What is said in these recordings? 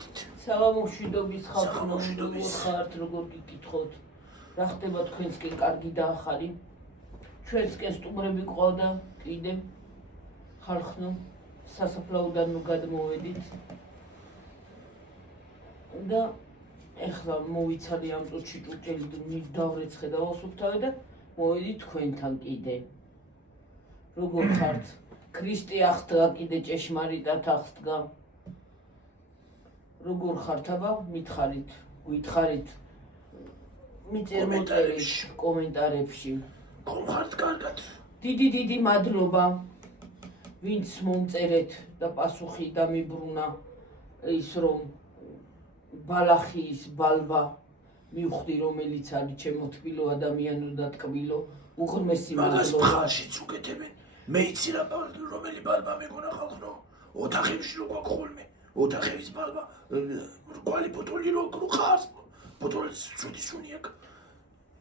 მოგესალმებით. საღამოშვიდობის ხალხო, ხართ როგორ გიკითხოთ. რა ხდება თქვენსკენ კარგი და ახალი. ჩვენსკენ სტუმრები ყავდა კიდე. ხალხო, სასაფლაოდან ნუ გადმოვედით. და ეხლა მოვიცალი ამ წუთში ჭურჭელი დავრეცხე და ვასუფთავე და მოვედი თქვენთან კიდე. როგორ ხართ? ქრისტე ახსდგა კიდე ჭეშმარიტად ახსდგა. როგორ ხართ აბა? მითხარით, გითხარით. მიწერმოწერით კომენტარებში. ხართ კარგად. დიდი მადლობა. ვინც მომწერეთ და პასუხი დამიბრუნა ის რომ ბალახის ბალბა მივხვდი რომელიც არის ჩემო თბილო ადამიანო და ტკბილო უღრმესი მადლობა. მაგას მხარშიც უკეთებენ. მე იცი რა რომელი ბალბა მეგონა ხალხო. ოთახებში რო გვაქვს ხოლმე. ოთახების ბალბა რგვალი ბოტოლი რო ხარს. ბოტოლის ცუდი სუნი აქვს.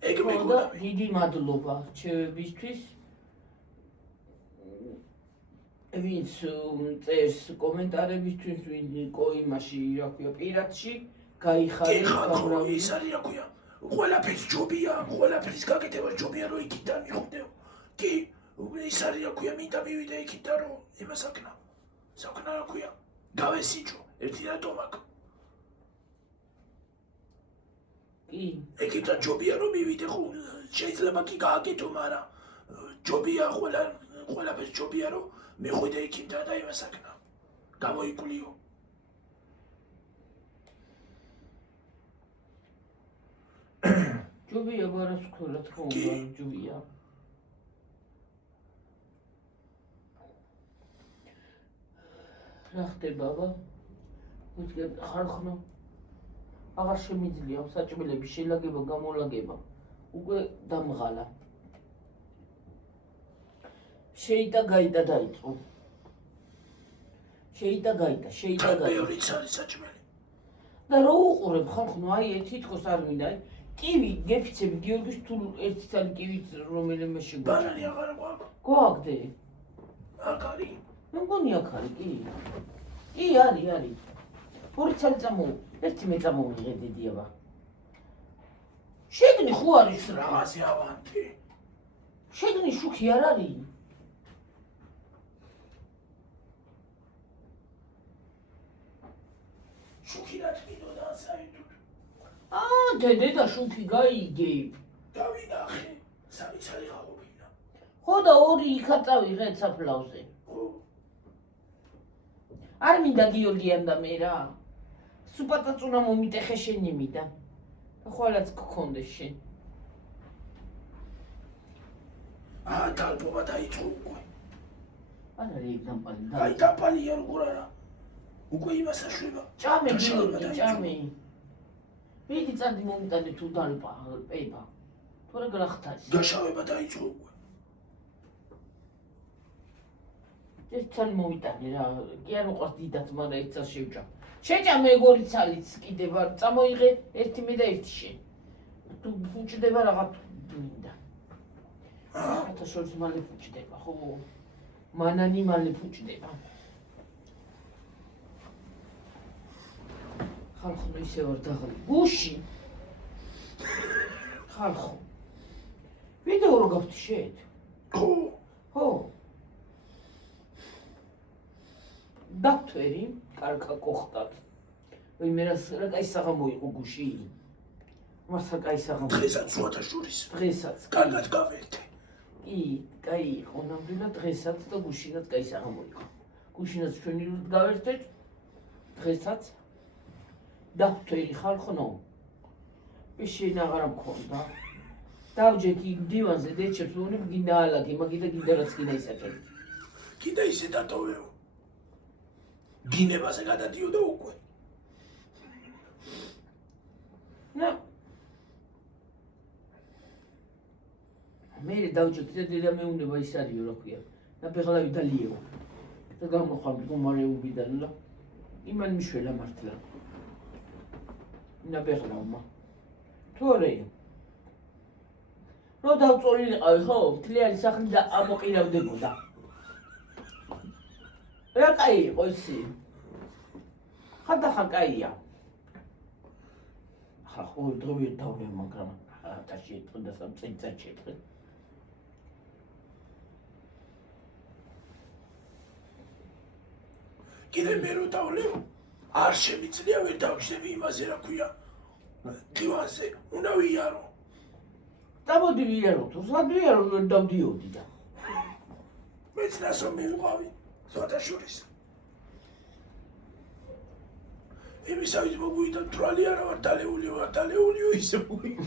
ეგ მეგონა. დიდი მადლობა ჩემებისთვის. ვინც წერს კომენტარებისთვის, ვინ იმაში რა ქვია პირადში გაიხარეთ გამრავალი. ის არის რა ქვია. ყველაფერს ჯობია, ყველაფერს გაკეთება ჯობია რომ იქით დამიხვდეო. კი, ის არის რა ქვია, მინდა მივიდე იქით და რომ იმას აკნა. საკნა რა ქვია. გავესიჯო, ერთი რატომ აქ. კი. იქით ჯობია რომ მივიდე ხო, შეიძლება კი გააკეთო, მაგრამ ჯობია ყველაფერს ჯობია რომ მეხვიდე იქით და იმას აკნა. გამოიკულიო. ჯობია ბარასქოლა თქო უნდა ჯობია. რა ხდება აბა? ხალხო აღარ შემიძლია საჭმელები შელაგება გამოლაგება. უკვე დამღალა. შეიტა გაიტა დაიწყო. შეიტა გაიტა. მეორიც არის საჭმელი. და რო უყურებ ხალხო, აი თითქოს არ მინდა. კივი გეფიცები გიორგის თუ ერთი ცალი კივიც რომელიმე შეგვიძლია. ბანანი აღარ გვაქვს. გვაქვს. აქ არის. მე მგონი აქ არის, კი. კი არის. ორი ცალი წამოუ, ერთი მე წამოვიღე დიდი აბა. შეგნი ხო არის რაღაცე ავანტი. შეგნი შუქი არ არის. შუქი რა თქინოდა საერთოდ. დედა შუქი გაიგე. დავინახე. სამი ცალი ღაღობინა. ხო და ორი იქა წავიღე საფლავზე. ხო. არ მინდა გიორგიან და მე რა. სუპატაწუნა მომიტეხე შენი მიდა. და ხვალაც გქონდეს შენ. დალბობა დაიწყო უკვე. არა ეგ დამპალი. აი დამპალია როგორ არა. უკვე იმას აშვება. ჭამე გიორგი, ჭამე. მიდი წადი მომიტანე თუ დალბა, პეპა. თორე გრახთას. გაშავება დაიწყო უკვე. ეს ცალი მომიტანე რა. კი არ მოყვარს დიდად, მაგრამ ერთ წელს შევჭამ. შეჭამე ეგ ორი ცალიც კიდე ვარ. წამოიღე ერთი მე და ერთი შენ. თუ ფუჭდება რაღაც მინდა. ათა შორს მალე ფუჭდება, ხო? მანანი მალე ფუჭდება. ხალხო ისე ვარ დაღალი. გუში. ხალხო. ვიდეო რო გავთიშეთ? ხო. დაქთვერი, კარგა გოხტათ. ვი მე რა კაი საღამო იყო გუში. მას რა კაი საღამო. დღესაც ზღვათა შორის. დღესაც. კარგად გავერთე. კი, კაი იყო, ნამდვილად დღესაც და გუშინაც კაი საღამო იყო. გუშინაც ჩვენი როდ გავერთეთ. დღესაც დაქთვერი ხალხო. შენ აღარ მქონდა. დავჯექი დივანზე დეჩებს ვონებ გინდა ალაგი, მაგიდა გინდა რაც გინდა ისაკენ. კიდე ისე დატოვეო. გინებაზე გადადიოდა უკვე. ნა. მე დავჯექი და დედა მეუნება ის არისო რა ქვია. და ბეღლავი დალიეო. და გამოხამდი გომარეობიდან და იმან მიშველა მართლა. და ბეღლავმა. თორე რო დავწოლილიყავი ხო, მთლიანი სახლი და ამოყირავდებოდა. რა კაი იყო ისი? ხანდახან კაია. ახლა ყოველდღე დავდებ, მაგრამ ათასი ერთხელ და სამ წელიწადში ერთხელ. კიდე მე რო დავლევ, არ შემიძლია ვერ დავჩნები იმაზე, რა ქვია. დივანზე უნდა ვიარო. Damoდი ვიარო, თუ სად ვიარო ვერ დავდიოდი და. მეც ნასო მივყავი, ზოდაშორის. იმისავით მოგვიდა თვალი არა ვარ დალეულიო ისე მოგვიდა.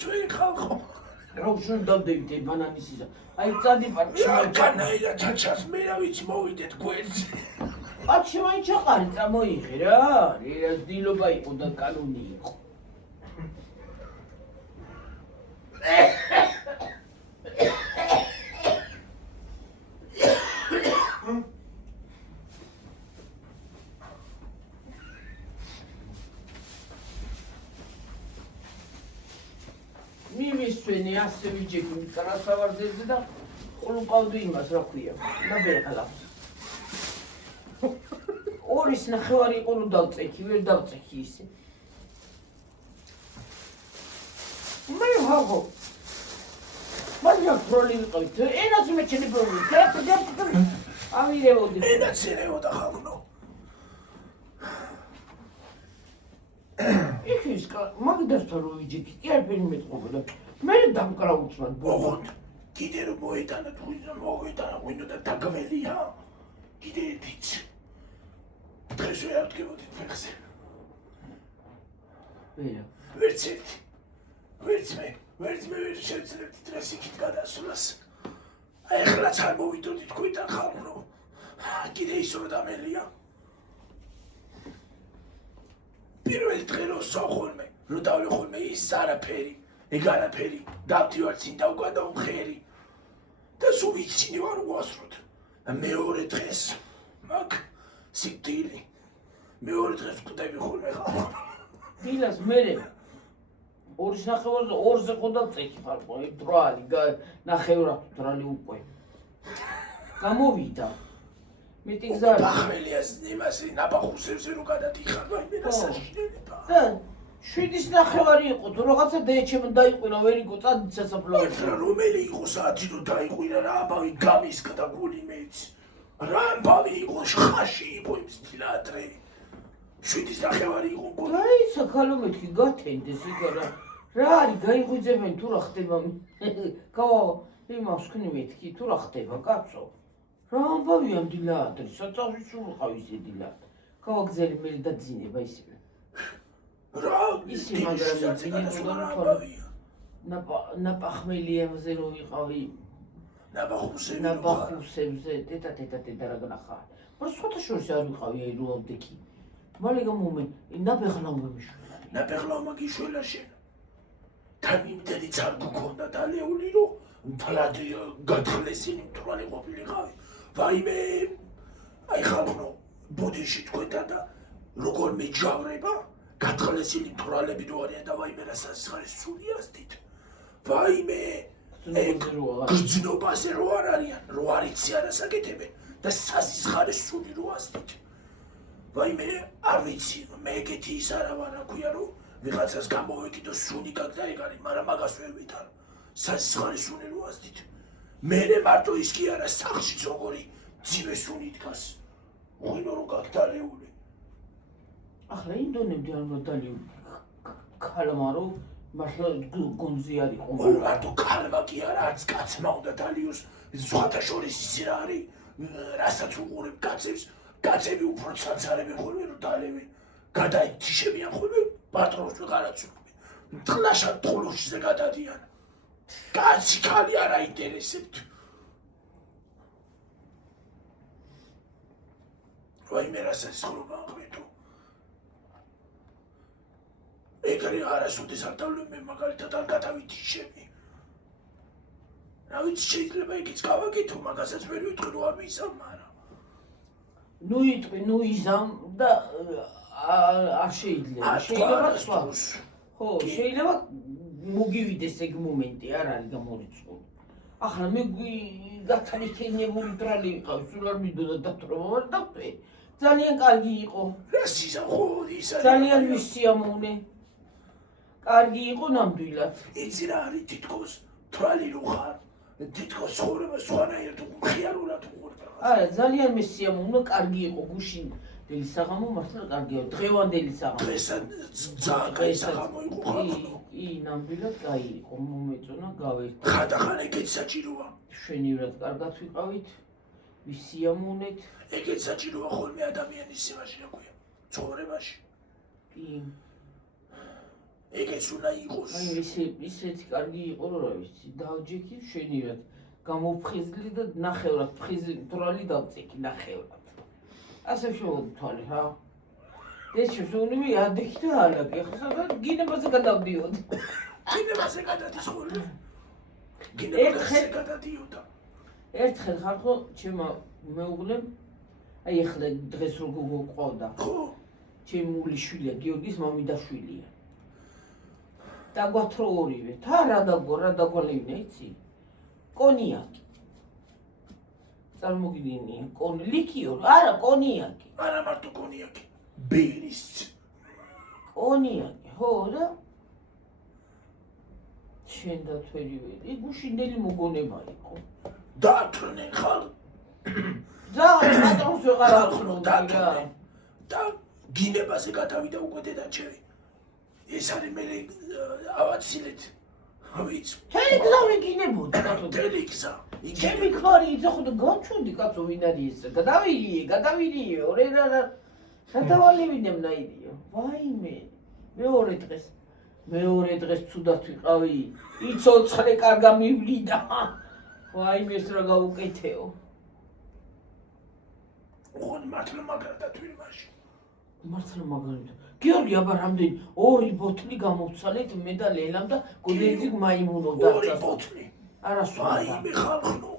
ჩვენ ხალხო. რა უშენ დავდევით ბანანის ისა. აი წადი პარკში. განაირა ჩაჩას მე რა ვიცი მოვიდეთ გვერდზე. პარკში მაინც ჩაყარი წამოიღე რა. რა დილობა იყო და კანონი იყო. მივისვენე ასე ვიჯექი მკრასავარძეზე და ყლუყავდი იმას რა ქვია და ბერხალავს. ორის ნახევარი იყო რომ დავწექი, ვერ დავწექი ისე. მე ვაღო. მაგრამ პროლი ვიყავით, ენაც მეჩენი პროლი. ამირებოდი. ენაც ერეოდა ხალხო. იქის მაგდასთან რო ვიჯექი, კი არაფერი მეტყობოდა. მე დამკრა უცბად ოღონდ კიდე რომ მოიტანა თუ მოვიტანა ვინო და დაგველია. კიდე ერთიც. დღეს ვერ ავდგებოდით ფეხზე. ვერა. ვერც მე ვერ შევძლებთ დღეს იქით გადასვლას. ეხლაც არ მოვიდოდი თქვენთან ხალხო. კიდე ის რო დამელია. პირველი დღე რო სოხოლმე, რო დავლეხოლმე ის არაფერი, ეგ არაფერი, დავდივარ წინ დავგვადა უმხერი. და სულ ვიცინი ვარ უასროდ. მეორე დღეს მაგ სიკვდილი. მეორე დღეს ვკვდები ხოლმე ხალხო. დილას მერე ორის ნახევარზე ორზე ყოდა წექი ხალხო, ეგ დრალი, ნახევრად დრალი უკვე. გამოვიდა. მეტი გზა ბახმელიას იმასე ნაბახურსებზე რო გადადიხარ, ვაიმე რა საშინელება. და 7:30 იყო, თუ რაღაცა დაეჩემ დაიყვინა, ვერ იყო წადი სასაფლაოზე. რა რომელი იყო საათი რომ დაიყვინა რა აბავი გამისკდა გული მეც. რა აბავი იყო ხაში იყო იმ სტილატრე. 7:30 იყო გული. აი, საქალო მეთქი გათენდეს იქ რა არის გაიღვიძებენ თუ რა ხდება. გავა იმას ხნი მეთქი თუ რა ხდება, კაცო. რა ამბავია დილადრე, საწავში სულ ყავ ისე დილად. გავაგზელი მე დაძინება ისე. რა ისი მაგრამ აბავია. ნაპახმელიებზე რო ვიყავი, ნაბახურსებზე, დედა რა გნახარ. მაგრამ სხვათა შორის არ ვიყავი აი რო ავდექი. მალე გამომენ, ნაბეხლა მომიშველა. ნაბეხლა მაგიშველა შენ. თან იმდენიც არ გქონდა დალეული რომ მთლად გათხლესინი მთვარე ყოფილიყავი. ვაიმე, აი ხალხო, ბუდიში თქვენთან და როგორ მეჯავრება, გათხლესინი მთვრალები რო არიან და ვაიმე რა სასიხარის სული ასდით. ვაიმე, გრძნობაზე რო არ არიან, რო არ იცი არასაკეთებენ და სასიხარის სული რო ასდით. ვაიმე, არ ვიცი, მე ეგეთი ის არა ვარ, რა ქვია რომ ვიღაცას გამოვეკიდო სუნი გაგდა ეგ არის, მაგრამ მაგას ვერ ვითარ. სასიხარის სული რო ასდით. მერე მარტო ის კი არა, სახლშიც როგორი ძიმე სუნი დგას. ღვინო რო გაგდალეული. ახლა ინდონებდი არ უნდა დალიული. ქალმარო მართლა გონზე არ იყო. მარტო ქალმა კი არა, არც კაცმა უნდა დალიოს. სხვათა შორის ისი რა არის, რასაც უყურებ კაცებს, კაცები უფრო ცაცარები ხოლმე რომ დალევენ. გადაითიშებიან ხოლმე პატრონს ვეღარაც უყურებ. მტყლაშად ტყლუშზე გადადიან. კაცი ქალი არ აინტერესებთ. ვაიმე რასაც ხდება ღვეთო. ეგრე არასოდეს არ დავლებ მე მაგალითად არ გადავითიშები. რა ვიცი შეიძლება ეგიც გავაკეთო, მაგასაც ვერ ვიტყვი რომ არ მისამ, მაგრამ ნუ იტყვი, ნუ იზამ და არ შეიძლება. შეიძლება სხვა. ხო, შეიძლება მოგივიდეს ეგ მომენტი, არ არის გამორიცხული. ახლა მე გათანიქენებული დრალი ვიყავ, სულ არ მინდოდა დათრობა, მაგრამ დავტვე. ძალიან კარგი იყო. რა სიზახო ისა ძალიან მისიამოვნე. კარგი იყო ნამდვილად. იცი რა არის თითქოს თვალი რო ხარ თითქოს ცხოვრება სხვანაირად უხიარულად უყურებ არა, ძალიან მისიამოვნე, კარგი იყო გუშინ. დელი საღამო მართლა კარგია. დღევანდელი საღამო. დღესაც ძალიან კაი საღამო იყო ხალხო კი, ნამდვილად კაი იყო. მომეწონა გავერთ. ხადახან ეგეც საჭიროა შვენივრად კარგად ვიყავით. ვისიამოვნეთ. ეგეც საჭიროა ხოლმე ადამიანის იმაში რა ქვია ცხოვრებაში კი. ეგეც უნდა იყოს აი ისეთი კარგი იყო რომ რა ვიცი, დავჯექი შვენივრად. გამოფხიზლი და ნახევრად ფხიზლი თვრალი დავწექი ნახევრად. ასე შევთვალე რა. ეს შეუნიმი ადექი და ალაგი. ახლა სადღაც გინებაზე გადავდიოდ. გინებაზე გადადის ხოლმე გინებაზე გადადიოდა ერთხელ ხალხო ჩემო მეუღლემ აი ახლა დღეს რო გოყავდა. ხო ჩემი მული შვილია, გიორგის მამიდაშვილია. დაგვათრო ორივე. თა რა დაგვალევნა, იცი? კონიაკი. წარმოგიდგენია, ლიქიორი, არა, კონიაკი. არა მარტო კონიაკი ბეილის კონიაკი, ხო და შენ დათველი ვედი, გუშინდელი მოგონება იყო. დაათრნენ ხალ ძალიან პატრონს ვეღარ ახსნო და და გინებაზე გადავიდა უკვე დედაჩევი ეს არის მე ავაცილეთ ავიც თელი გზა ვიგინებოდი კაცო თელი გზა ჩემი ქმარი იძახო და გაჩვენდი კაცო ვინ არის ეს გადავირი ორე რა გადავალევინე მნაიდიო ვაიმე მეორე დღეს ცუდად ვიყავი იცოცხლე კარგა მივლიდა ვაიმე ეს რა გაუკეთეო ოღონდ მართლა მაგრად თვითმაში მართლა მაგარია გიორგი აბა რამდენი ორი ბოთლი გამოვცალეთ მე და ლელამ და გოდეძი მაიმუნო ორი ბოთლი არა სულ ვაიმე ხალხო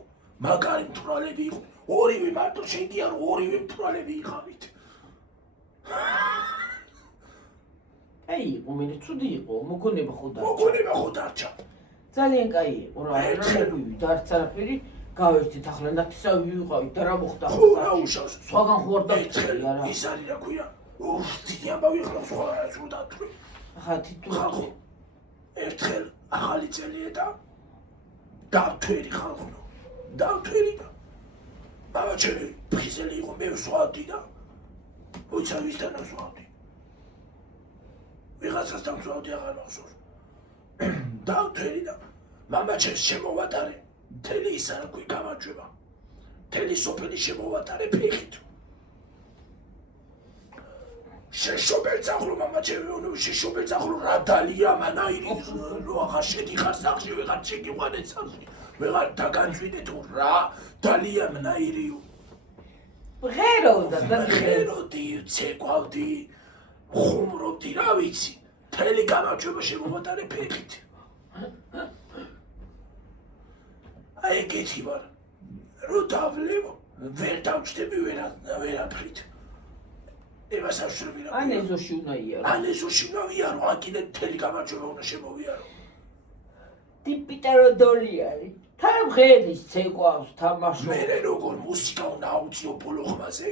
მაგარი მთვრალები იყო ორივე მარტო შეგია რომ ორივე მთვრალები იყავით აი მე ცუდი იყო მოგონება ხო დარჩა ძალიან კაი იყო რა დარც არაფერი გავერთით ახლა ნათესავი ვიყავით და რა მოხდა ხო რა უშავს სხვაგან ხო არ დავწერილი არა ის არის რა ქვია დიდი ამბავი ხო სხვა რა დათვლი ახლა თითო ერთხელ ახალი წელია და დავთვერი ხალხო დავთვერი და ბაბა ჩემი ფხიზელი იყო მე ვსვავდი და უცავისთან ვსვავდი ვიღაცასთან ვსვავდი აღარ მახსოვს დავთვერი და მამა ჩემს შემოვატარე მთელი ისა რა ქვია გამარჯვება მთელი სოფელი შემოვატარე ფეხით შეშობელწახლო მამა ჩემი შეშობელწახლო რა დალია მანაირი რო აღარ შედიხარ სახში ვეღარ შეგიყვანეთ სახში ვეღარ დაგანწვიდე თუ რა დალია მნაირიო ღეროდი ცეკვავდი ხუმრობდი რა ვიცი მთელი გამარჯვება შემოვატარე ფეხით აი ეგეთი ვარ რო დავლევო ვერ დავჭდები ვერაფრით ებასავშრები რა ანეზოში უნდა იარო ანეზოში უნდა ვიარო ან კიდე მთელი გამარჯვება უნდა შემოვიარო ტიპიტეროდოლი არის თამღედის ცეკვავს თამაშობ მე როგორ მუსიკა უნდა აუციო ბოლო ხმაზე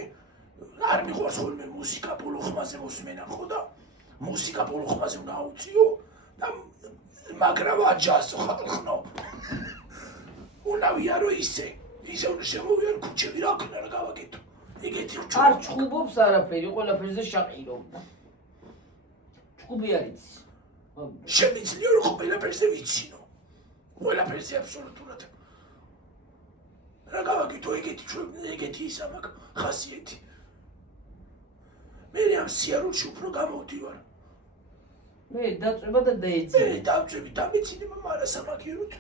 არ მიყვარს ხოლმე მუსიკა ბოლო ხმაზე მოსმენა ხო და მუსიკა ბოლო ხმაზე უნდა აუციო და მაგრამ აჯასო ხალხო უნდა ვიარო ისე უნდა შემოვიარო ქუჩები რა ქნა რა გავაკეთო ეგეთი არ ჩხუბობს არაფერი ყველაფერზე შაყირობდა ჩხუბი არის შემიძლია რომ ყველაფერზე ვიცინო ყველაფერზე აბსოლუტურად რა გავაკეთო ეგეთი ისა მაქვს ხასიათი მე ამ სიარულში უფრო გამოვდივარ მე დაწვება და დაეძინა მე დავწვევი დამეცინე მამა არასამაგეროდ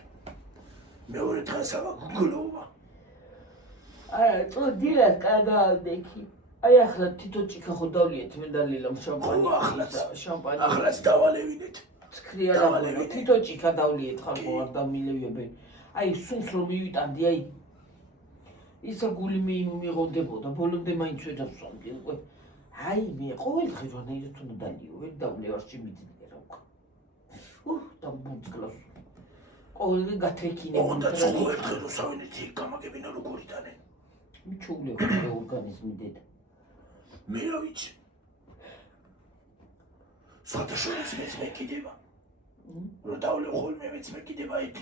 მეორე დღეს გულობა არა თუ დილას გადავდექი აი ახლა თითო ჭიქა ხო დავლიეთ მე და ლილამ შამპანი ახლაც დავალევინეთ ცქრია დავალევი თითო ჭიქა დავლიეთ ხალხო არ დამილევიებენ აი სულს რომ მივიტანდი აი ისა გული მიღონდებოდა ბოლომდე მაინც ვერ დავსვამდი უკვე აი მე ყოველდღე რანაირად უნდა დალიო ვერ დავლევარში მიძინე რა უკვე და ბუძკლავს ყოველდღე გათრექინე უნდა ყოველდღე რუსავინეთი გამაგებინა როგორ იტანენ მიჩუგლე ორგანიზმი დედა მე რა ვიცი. სხვათა შორის მეც მეკიდება. რო დავლეო ხოლმე მეც მეკიდება იქ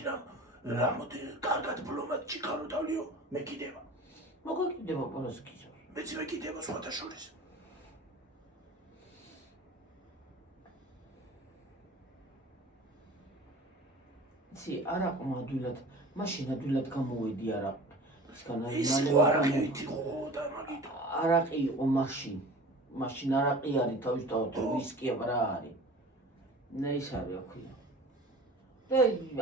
რა მოდი კარგად ბლომად ჩიქარო დავლიო მეკიდება. მოგეკიდება პარასკის. მეც მეკიდება სხვათა შორის. იცი არაყმა ადვილად, მაშინ ადვილად გამოვედი არაყ. ის არაყი იყო და მაგით. არაყი იყო მაშინ. მაშინ არაყი არის თავისთავად ვისკი რა არის. და ის არის აქვია. და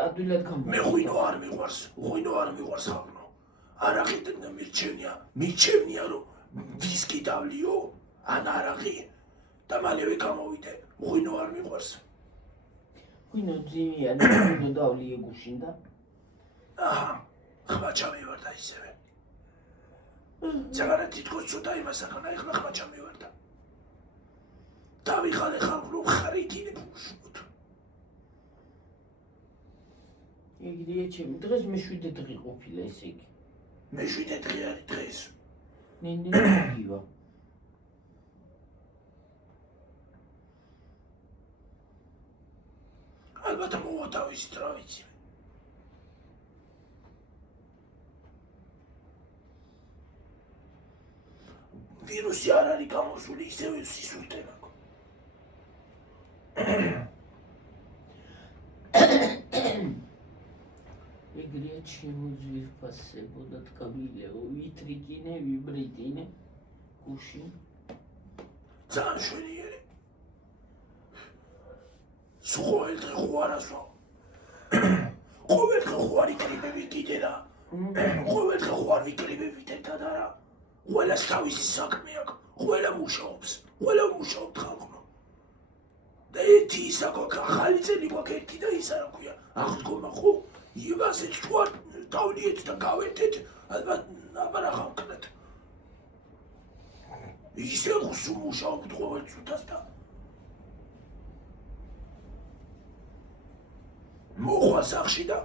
ადვილად გამოვედი. მე ღვინო არ მიყვარს ხალხო. არაყი მირჩევნია რომ ვისკი დავლიო ან არაყი და მალევე გამოვიდე. ღვინო არ მიყვარს. ღვინო ძიმია, ღვინო დავლიე გუშინ და აჰა, ხმა ჩამივარდა ისევე. ზაგარა თითქოს ცოტა იმასაგან ახლა ხმა ჩამივარდა. დავიხალე ხალხო ხარიკინე ბუშოთ. ეგრეა ჩემი დღეს მე-7 დღე ყოფილა ესე იგი. მე-7 დღე არის დღეს. ნინივა. ალბათ მოვათავისით რა ვიცი. ვირუსი არ არის გამოსული ისევე სისულთე მაქვს. ეგრეა ჩემო ძვირფასებო და ткаბილეო, ვიტრიკინე, ვიბრიტინე, გუშინ. ძალიან შვენიერი. სულ დღე ხო არასო. ყოველ დღე ხო არ იკრიბები კიდე რა. ყოველ დღე ხო არ ვიკრიბები და რა. ყველას თავისი საქმე აქვს. ყველა მუშაობს ხალხო. და ერთი ისა გვაქვს, ახალი წელი გვაქვს ერთი და ისა რა ქვია. აღდგომა ხო? იმასე თუ არ დავლიეთ და გავერთეთ, ალბათ აბარაღავ ვქნათ. ისე ხუსუ მუშაობთ ყოველ წუთას და მოხვალ სახში და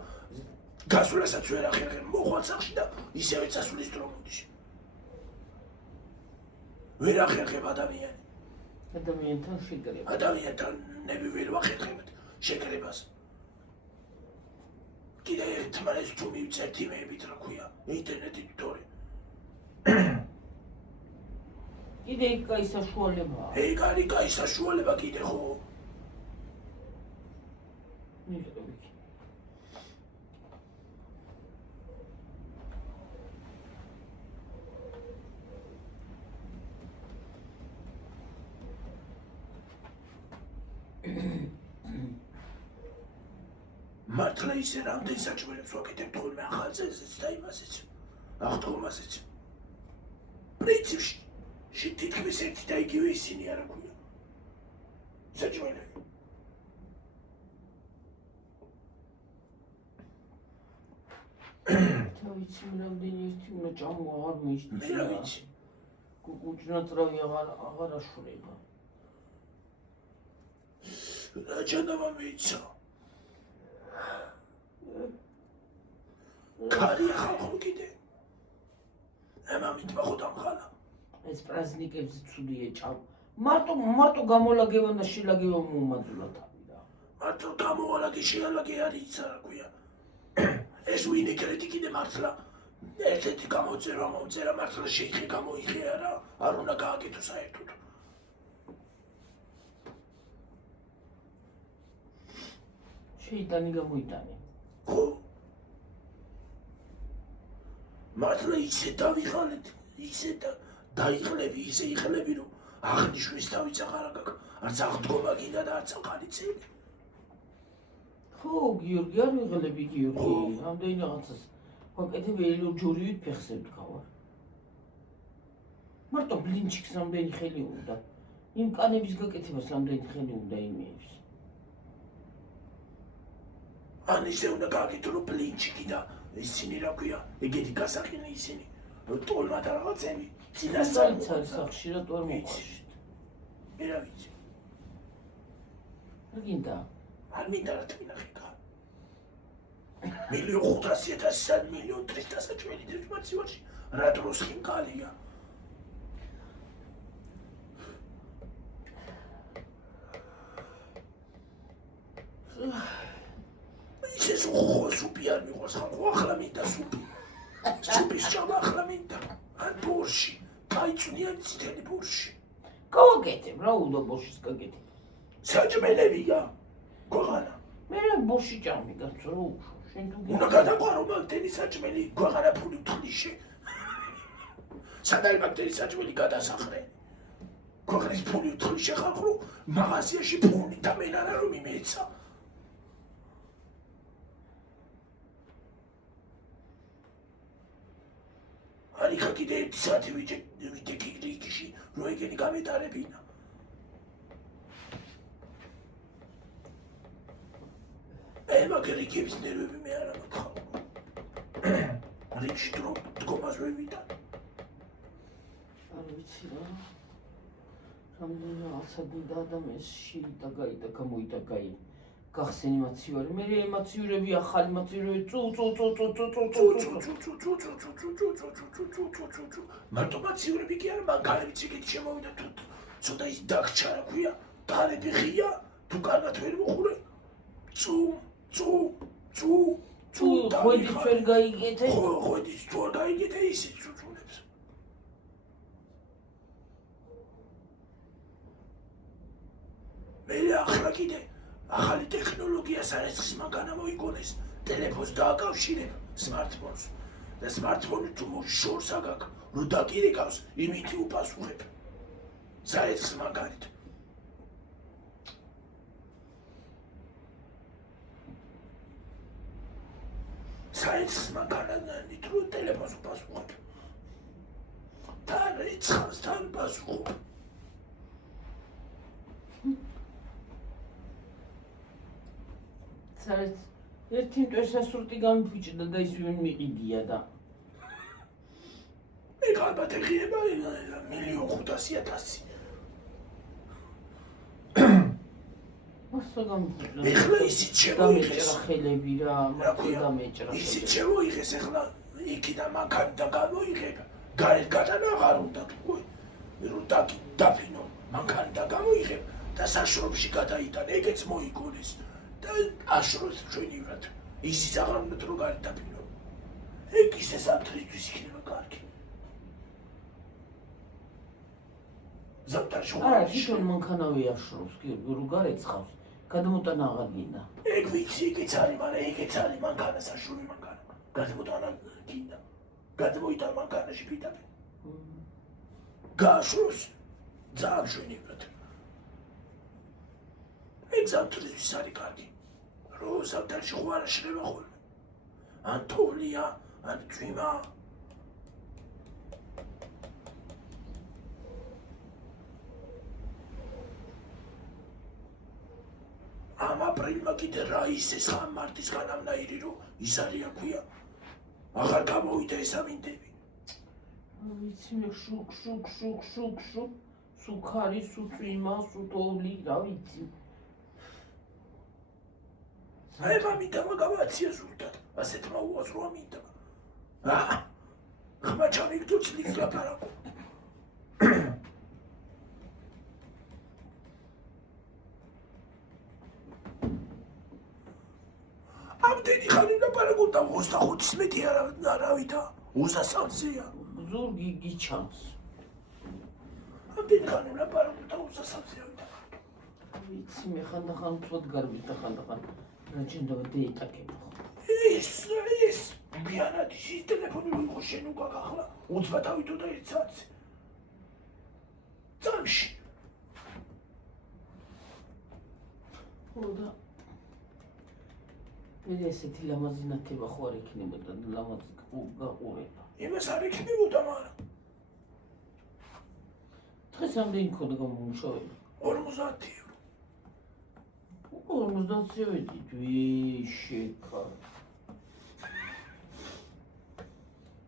გასვლასაც ვერ ახერხებ, მოხვალ სახში და ისევე წასვლის დრო მოდის. ვერ ახერხებ ადამიანი. ადამიანთან შეკრება. ადამიანთან ნები ვერ ვახერხებთ შეკრებას. კიდე ერთმანეთს თუ მივწერთ იმეებით რა ქვია, ინტერნეტით თორე. კიდე იქ კაი საშუალებაა. ეგ არის კაი საშუალება კიდე ხო? მიხდები. მართლა ისე რამდენ საჭმელებს ვაკეთებთ ხოლმე ახალ წელზეც და იმასეც, აღდგომაზეც. პრინციპში თითქმის ერთი და იგივე ისინი არა ქვია. საჭმელები. თავიცი რამდენი ერთი უნდა ჭამო აღარ მიშტი. მე რა ვიცი. გუჭნაწრავი აღარ აშურება. რა ჩანავა მეიცა. კარი ხალხო კიდე. ამით მოხდამ ხალა. ეს პრაზნიკებს ცუდია ჭამ. მარტო გამოლაგება და შილაგება მომაძულა თავი რა. მარტო გამოვალაგე შეალაგე არის ისა რა ქვია. ეს ვინეგრეთი კიდე მართლა ერთ-ერთი გამოწერა მომწერა მართლა შეიხე გამოიხეა რა. არ უნდა გააკეთო საერთოდ. შეიტანი გამოიტანე. ხო? მართლა ისე დავიხალეთ, ისე დაიხლები, ისე იხლები, რომ აღნიშნვის თავიც აღარ გაქვს. არც აღდგომა გინდა და არც ახალი წელი. ხო, გიორგი, არ ვიღლები გიორგი. რამდენი რაღაცას ვაკეთებ ჯორივით ფეხსებ დგავარ. მარტო ბლინჩიკს რამდენი ხელი უნდა. იმ კანების გაკეთებას რამდენი ხელი უნდა იმეებს. ან ისე უნდა გააკეთო, რომ ბლინჩიკი და ისინი რა ქვია, ეგეთი გასაყინე ისინი. ტოლმა და რაღაცები. წინასწარი სახში რა თუ არ მოყვაშით. მე რა ვიცი. რა გინდა? არ მინდა რა თვინახე კა. 1.500.000 1.300.000 საჭმელი დევს მაცივაში. რა დროს ხიმკალია. ისე სუპი არ მიყვარს ხალხო, ახლა მინდა სუპი. სუპის ჭამა ახლა მინდა. ან ბორში, კაიცუნიანი წითელი ბორში. გავაკეთებ რა უნდა ბორშის გაკეთებ. საჭმელებია, ქვეყანა. მე ბორში ჭამი გაცო რა უშო. შენ თუ უნდა გადაყვარო მაგდენი საჭმელი, ქვეყანა ფული თხრიში. სადარი მაგდენი საჭმელი გადასახრე. ქვეყნის ფული თხრიში ხალხო, მაღაზიაში ფული და მე არა რომ იმეცა. Ani kakide saati viteki kişi roegeni gamet arabina. Elma geri kebis neröbi mi arama kalma. Rikşi drop tkomaz rövida. არ ვიცი რა. რამდენი ასადი და адам ეს შეიდა გაიდა გამოიტაკაი. გახსენი მაცივარი. მე ემოციურები ახალი მაცივარები წუ. მარტო მაცივარები კი არა, მაგალითი იგი შემოვიდა თუ ცოტა ის დაგჭა რა ქვია, დარები ღია, თუ კარგად ვერ მოხურე. წუ. ხვედით ვერ გაიგეთე? ხვედით თუ არ გაიგეთე ისიც წუწუნებს. მე ახლა კიდე ახალი ტექნოლოგია სარეცხის მანქანა მოიგონეს, ტელეფონს დააკავშირებ სმარტფონს და სმარტფონი თუ შორს აგაკ, რო დაკირეკავს, იმითი უპასუხებ სარეცხის მანქანით. სარეცხის მანქანით რო ტელეფონს უპასუხებ. თან რიცხავს, თან პასუხობ. საერთოდ ერთი მტვერსასრუტი გამიფუჭდა და ის ვინ მიყიდია და ეგ ალბათ ეხება 1,500,000. მასა გამიფუჭდა. ეხლა ისიც შემოიღეს. ხელები რა, მაგ დამეჭრა. ისიც შემოიღეს ეხლა იქიდან მანქანიდან გამოიღებ. გარეთ გადანაღარ უნდა თუ რო დაფინო მანქანიდან გამოიღებ და საშრომში გადაიტან, ეგეც მოიგონეს. და აშროს ჩვენივრად ისიც აღარ უნდა რომ გარეთ დაფინო. ეგ ისე სამთრისთვის იქნება კარგი. ზამთარში არა, თვითონ მანქანავე აშრობს, კი, რო გარეთ ცხავს, გადამოტანა აღარ გინდა. ეგ ვიცი, ეგეც არის, მაგრამ ეგეც არის მანქანა, საშრომი მანქანა. გადამოტანა გინდა. გადმოიტან მანქანაში ფიტაფი. გააშროს ძალიან ჩვენივრად. ეგ ზამთრისთვის არის კარგი. რო ზამთარში ხო არ აშრება ხოლმე. ან თოვლია, ან წვიმა. ამ აპრილმა კიდე რა ისეს ხან მარტის განამნაირი რო ის არის აქვია. აღარ გამოვიდა ეს ამინდები. ვიცი მე შუქ, სუქარი, სუწვიმა, სუთოვლი, რა ვიცი. აი მამინდა მაგავაცია ზურდად, ასეთ მაუას რო ამინდა. ხმა ჩამიგდო ცლიქს ლაპარაკო. ამდენი ხანი ლაპარაკობდა 25-ის მეტი არავიდა, 23-ია. ზურგი გიჩამს. ამდენი ხანი ლაპარაკობდა 23-ია. ვიცი მე ხანდახან უცბად გარბით და ხანდახან რაჭენდობა დეიტაკება. ის ბიანად ის ტელეფონი ვიყო შენ უკან ახლა 20 თავითო და 1 საათი. წამში. ხოდა მე ესეთი ლამაზი ნათება ხო არ იქნებოდა და ლამაზი გაყურება. იმას არ იქნებოდა, მაგრამ დღეს ამდენი ქონდა გამომუშავება. 50 ევრო. 50 წევედი ვიშეკა.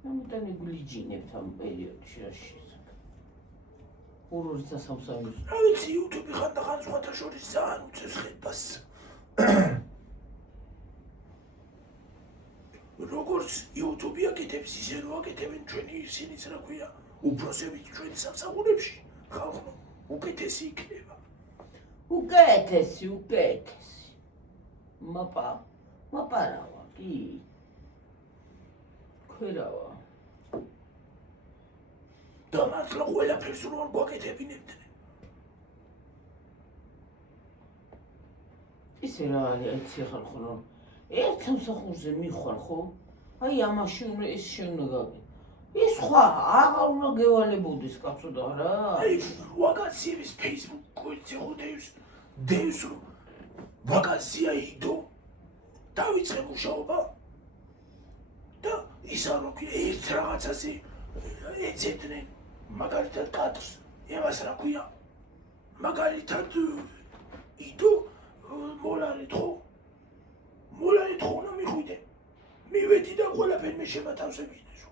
ამიტანი გულიჯინებთ ამ პერიოდში რა შესაძლოა. ორ-ორი სასამსაურის. რა ვიცი, YouTube-ი ხანდახან სხვათა შორის ძალიან უწევს ხებას. როგორც YouTube-ი აკეთებს, ისე რო აკეთებენ ჩვენი ისინიც რა ქვია, უფროსებიც ჩვენი სამსახურებში, ხალხო, უკეთესი იქნება. უკეთესი. მაპარავა, კი. ქვერავა. და მართლა ყველაფერს რო არ გვაკეთებინებდნენ. ისე რა არის, იცი ხალხო, რომ ერთ სამსახურზე მიხვალ, ხო? აი ამაში უნდა ეს შეუნდა გავი. ის სხვა აღარ უნდა გევალებოდეს კაცო და რა. აი ვაკანსიების Facebook გვერდზე ხო დევს რომ ვაკანსია იდო დავიწყე მუშაობა და ისა რომ ერთ რაღაცაზე ეცედნენ მაგალითად კადრს ევას რა ქვია მაგალითად იდო მოლარეთ ხო უნდა მიხვიდე მივედი და ყველაფერმე შემათავსებინესო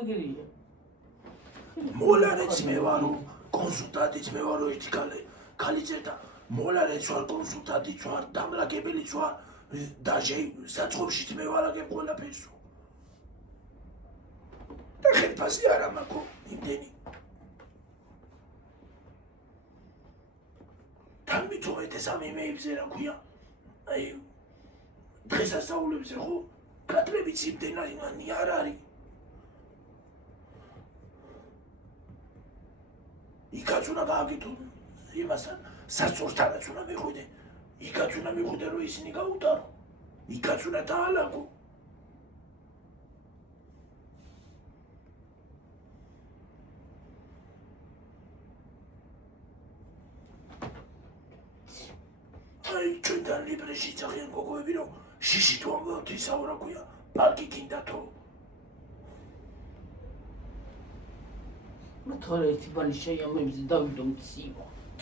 ეგრეა. მოლარეთს მე ვარო კონსულტანტიც მე ვარო ერთი ქალი წერდა მოლარეთს ვარ კონსულტანტიც ვარ დამლაგებელიც ვარ დაჟე საწყობშიც მე ვალაგებ ყველაფერსო და ხელფასი არა მაქო იმდენი თან მithumetes ამ იმეებზე რა ქვია აი დღესასწაულებზე ხო კადრებიც იმდენი არ არის იქაც უნდა გააკეთო იმასთან სასწორთანაც უნდა მიხვიდე იქაც უნდა მიხვიდე რომ ისინი გაუტარო იქაც უნდა დაალაგო აი ჩვენთან ლიბრეში ძაღლიან გოგოები რომ შიში თუ ამბობთ ისაო რა ქვია პარკი გინდათო თორე ერთი ბალი შეიამებზე დავიდო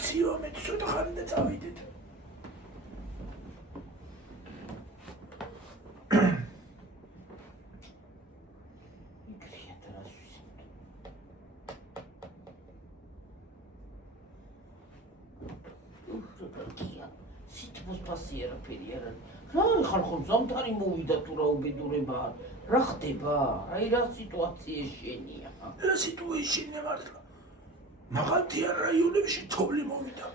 ცივა მე ცოტა ხანი და წავიდეთ იქრია და რას ვისმთ რაკია სითბოს პასი არაფერი არ არის რა ხალხო ზამთარი მოვიდა თუ რა უბედურება რა ხდება აი რა სიტუაცია შენია რა სიტუაცია მართლა მაღალთიან რაიონებში თოვლი მოვიდა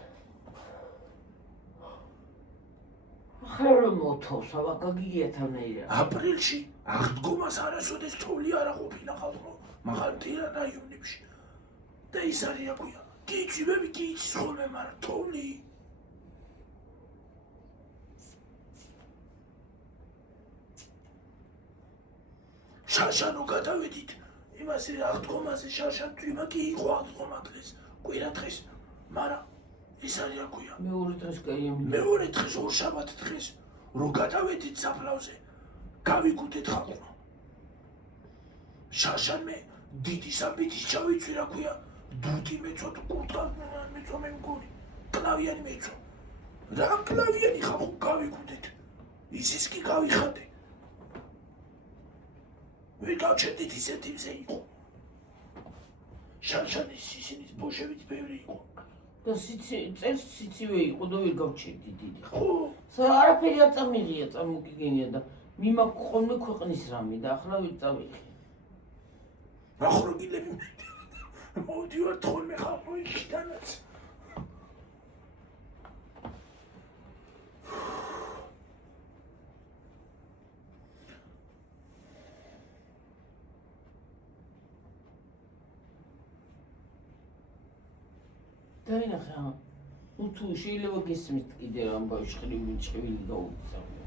ახლა მოთოვს აბა გაგიგია თანაირა აპრილში აღდგომას არასოდეს თოვლი არ აყოფილა ხალხო მაღალთიან რაიონებში და ის არის რა ქვია გიწვევები კი იცის ხოლმე მაგრამ თოვლი შარშანო გადავედით იმასე აღდგომაზე შარშან წვიმა კი იყო აღდგომა დღეს კვირა დღეს მაგრამ ის არის რა ქვია მეორე დღეს გაიამი მეორე დღეს ორშაბათ დღეს რო გადავედით საფლავზე გავიგუდეთ ხალხო შარშან მე დიდი სამბითის ჩავიცვი რა ქვია დუტი მეცო თუ კურტკა მეცო მე მგონი კლავიანი მეცო რა კლავიანი ხალხო გავიგუდეთ ისიც კი გავიხადე მე გავჩერდით ისეთი მზე იყო შარშანის ისინის ბოშებიც ბევრი იყო და წელს სიცივე იყო და ვერ გავჩერდი დიდი ხო არაფერი არ წამიღია წარმოგიგენია და მიმაქვს ხოლმე ქვეყნის რამე და ახლა ვერ წავიღე ახროგილები მოვდივარ თორმე ხალხო იქიდანაც დაინახე ნუ თუ შეიძლება გესმით კიდე ამბავი ჭყვილი გაუგზავნა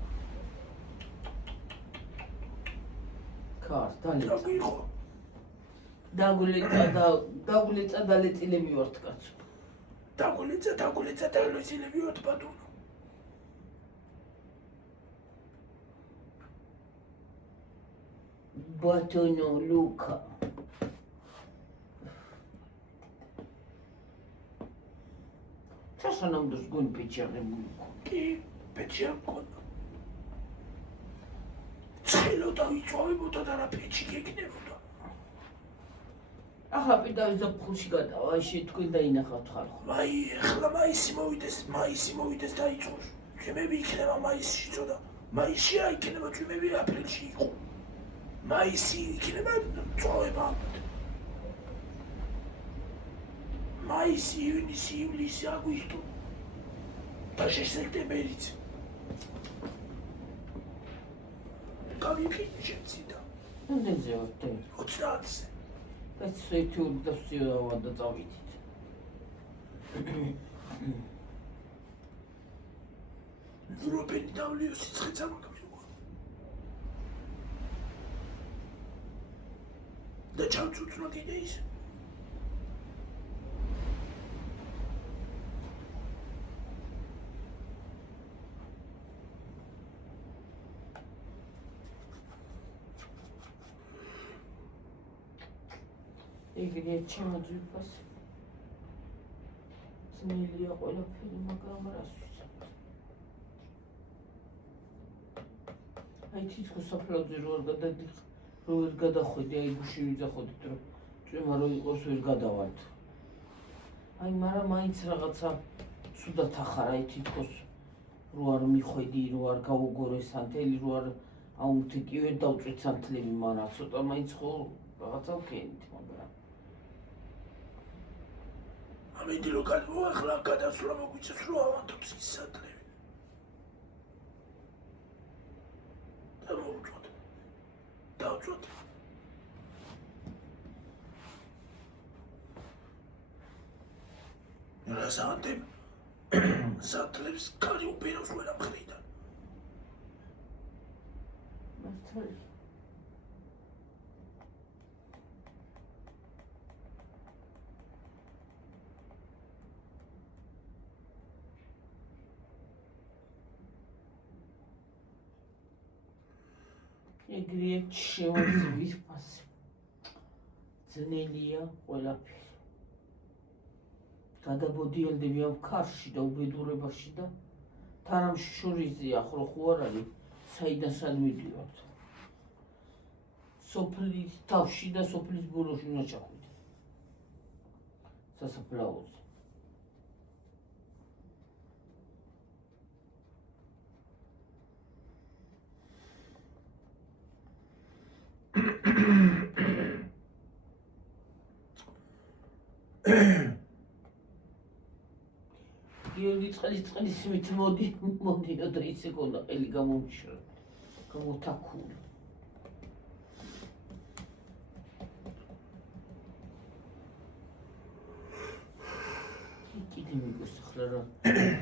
ქარს დაგიხო დაგულეცა და ლეწილები ვართ კაცო დაგულეცა და ლეწილები ვართ ბატონო ბატონო ლუკა შაშანამ დროს გონი პეჩიაღებული კი პეჩია მქონდა ცხელო დავიწვავებოდა და რა პეჩი გეკნებოდა ახლა პირდაპირ ზაფხულში გადავა აი თქვენ დაინახავთ ხალხო აი ახლა მაისი მოვიდეს დაიწყოს წვიმები იქნება მაისში ცოტა მაისში იქნება წვიმები აპრილში იყო მაისი იქნება წვავება მაისი ივნისი ივლისი აგვისტო და სექტემბერიც გავიფიქრე შემციდა. რამდენზე ვართ? 30-ზე. ეს ერთი ორი და ვსიავა და წავიდით. რობენი დავლიო სიცხეც არ მოგიყვა. და ჩავწუწნო კიდე ის. ეგრე ჩემოძვიფას. ძნელია ყველაფერი, მაგრამ რას ვიზავთ. აი თითქოს საფლავზე რო ვერ გადახვედი, აი გუში ვიძახოდით, რომ წვიმა რო იყოს ვერ გადავართ. აი მაგრამ მაინც რაღაცა ცუდად ახარ, აი თითქოს რო არ მიხვედი, რო არ გავუგორე სანთელი, რო არ აუმთი კი ვერ დავწვით სანთლები, მაგრამ ცოტა მაინც ხო რაღაცა ვქენით, მაგრამ ამინდი რო გადმოახლა, გადასვლა მოგვიწევს რო ავანთოთ ის სანთლები. და მოვუწვოთ. დავწვოთ. რასანტებ სანთლებს კარი უპირავს ყველა მხრიდან. მართალი. ეგრე შემოძვიფას. ძნელია ყველაფერი. გადაბოდიელდები ამ ქარში და უბედურებაში და თანამში შურიზია ხო არ არის საიდან სად მიდივართ. სოფლის თავში და სოფლის ბოლოში უნდა ჩახვიდე. სასაფლაოზე. გიორგი წყლის მით მოდიოდა ისე გონდა ყელი გამომიშრა. გამოთაქული. კიდე მიგოსახლა რა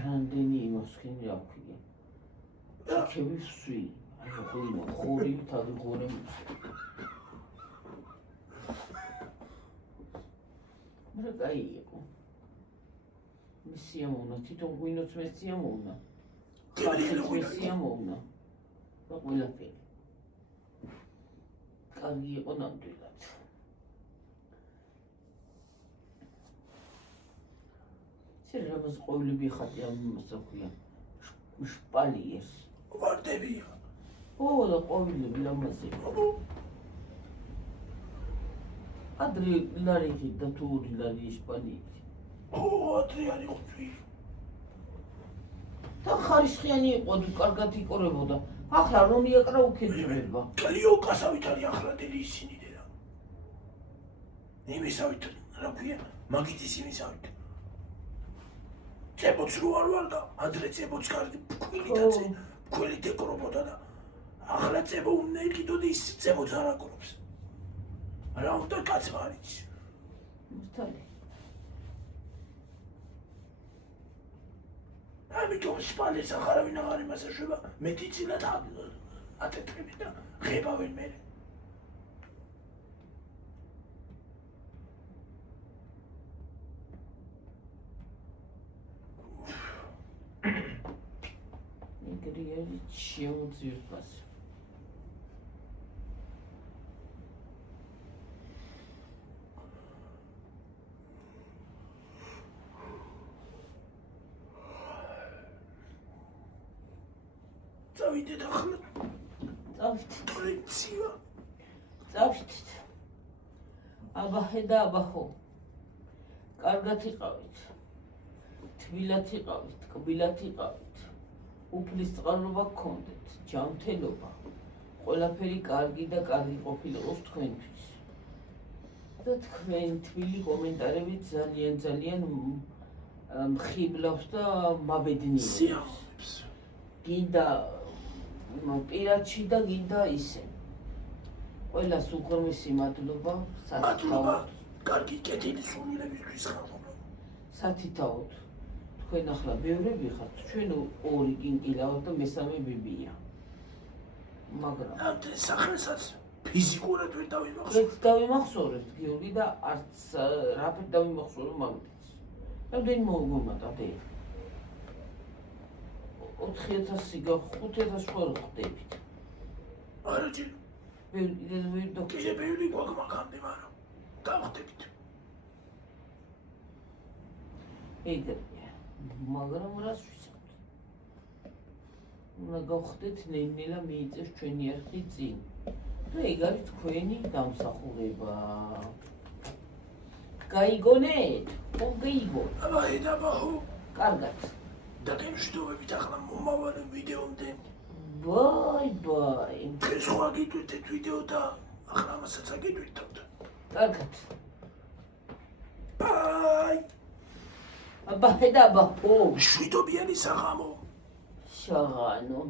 რამდენი იმას ხენი რა ქვია. ჩიქები ვსვი. აი ხორი თავი ღორემ. აი იყო. მისიამოვნა, თვითონ გვინოც მესიამოვნა. ხალხიც მესიამოვნა. და ყველაფერი. კარგი იყო ნამდვილად. სერამას ყოვლები ხატი ამ მოსაქვია. შპალიეს. ვარდებია. ო და ყოვლები ლამაზი. ადრე ლარიგი და თური ლარი ისპანიელი. ადრე არ იყო თვი. და ხარისხიანი იყო, კარგად იკორებოდა. ახლა რომ იაკრა უქეძვება. კლიოკასავით არის ახლანდელი ისინი და. იმისავით რა ქვია, მაგითის იმისავით. წებოც რო არ ვარგა, ადრე წებოც კარგი ფქვილითაც ფქვილით ეკრობოდა და ახლა წებო უნდა იყიდო და ის წებოც არ აკრობს. რა უნდა კაცმა არის? მართალი. ამიტომ სპალეს ახარავინ აღარ იმასაშვება, მედიცინად ატეტყები და ღებავენ მე. ეგრე შემოძვირფას. წავიდეთ ახლა. წავიდეთ. პრინციპა. წავიდეთ. აბაჰე და აბაჰო. კარგად იყავით. თბილად იყავით, კბილად იყავით. უფლის წყალობა გქონდეთ, ჯანმრთელობა. ყველაფერი კარგი და კარგი ყოფილიყოს თქვენთვის. და თქვენ თბილი კომენტარებით ძალიან მხიბლავს და მაბედნიერებს. გინდა პირადში და გინდა ისე. ყველას უღრმესი მადლობა მადლობა, კარგი კეთილი სულელებისთვის ხალხო. სათითაოდ. თქვენ ახლა ბევრები ხართ, ჩვენ ორი გინკილავთ და მესამე ბიბია. მაგრამ ამდენ სახელსაც ფიზიკურად ვერ დავიმახსოვრე. ვეც დავიმახსოვრეთ გიორგი და არც რაფერ დავიმახსოვრე მაგდიც. რამდენი მოუგომატა დე? 4000 გა 5000 ხარ ხდებით. არა ჯერ ბევრი და კიდე ბევრი გვაგმაგამდე, მაგრამ გავხდებით. ეგრეა. მაგრამ რას ვისაუბრეთ? უნდა გავხდეთ ნელა მიიწევს ჩვენი არხი წინ. და ეგ არის თქვენი დამსახურება. გაიგონეთ? ხო გაიგონეთ. აბა ედაბაო კარგად. და გემშვიდობებით ახლა მომავალი ვიდეომდე. ბაი. ეს ხო აგიტვით ეს ვიდეო და ახლა მასაც აგიტვითოთ. კარგად. ბაი. აბა ედაბა. ო, შვიდობიანი საღამო. შაღანო.